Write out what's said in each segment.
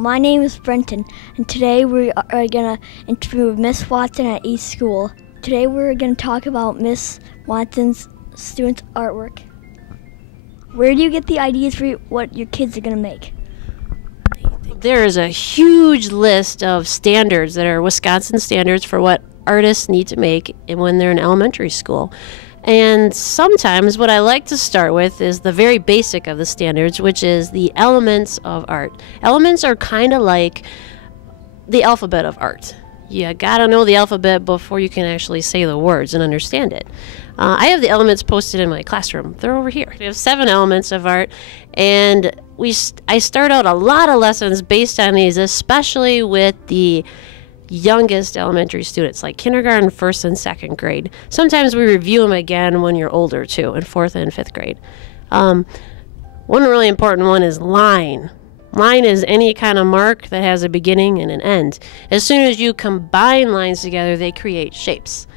my name is Brenton, and today we are going to interview Miss Watson at East School. Today we're going to talk about Miss Watson's students' artwork. Where do you get the ideas for what your kids are going to make? There is a huge list of standards that are Wisconsin standards for what artists need to make when they're in elementary school. And sometimes what I like to start with is the very basic of the standards, which is the elements of art. Elements are kind of like the alphabet of art. You gotta know the alphabet before you can actually say the words and understand it. I have the elements posted in my classroom. They're over here. We have 7 elements of art, and I start out a lot of lessons based on these, especially with the youngest elementary students, like kindergarten, 1st, and 2nd grade. Sometimes we review them again when you're older, too, in 4th and 5th grade. One really important one is line. Line is any kind of mark that has a beginning and an end. As soon as you combine lines together, they create shapes.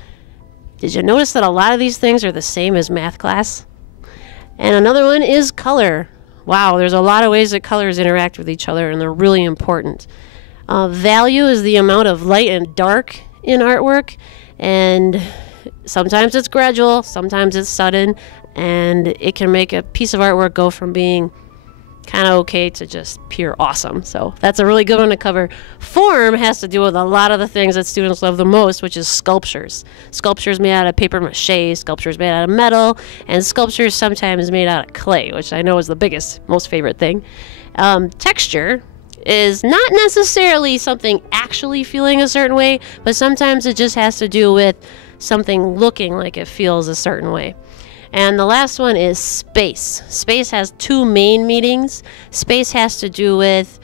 Did you notice that a lot of these things are the same as math class? And another one is color. Wow, there's a lot of ways that colors interact with each other, and they're really important. Value is the amount of light and dark in artwork, and sometimes it's gradual, sometimes it's sudden, and it can make a piece of artwork go from being kind of okay to just pure awesome. So that's a really good one to cover. Form has to do with a lot of the things that students love the most, which is sculptures. Sculptures made out of paper mache, sculptures made out of metal, and sculptures sometimes made out of clay, which I know is the biggest, most favorite thing. Texture is not necessarily something actually feeling a certain way, but sometimes it just has to do with something looking like it feels a certain way. And the last one is space. Space has 2 main meanings. Space has to do with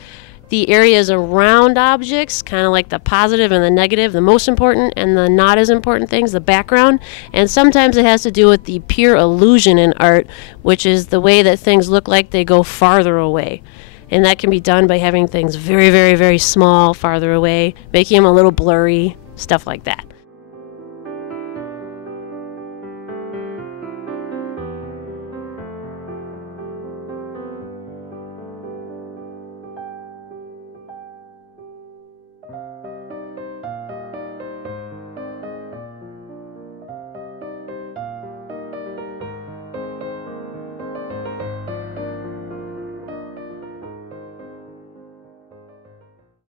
the areas around objects, kind of like the positive and the negative, the most important and the not as important things, the background. And sometimes it has to do with the pure illusion in art, which is the way that things look like they go farther away. And that can be done by having things very, very, very small, farther away, making them a little blurry, stuff like that.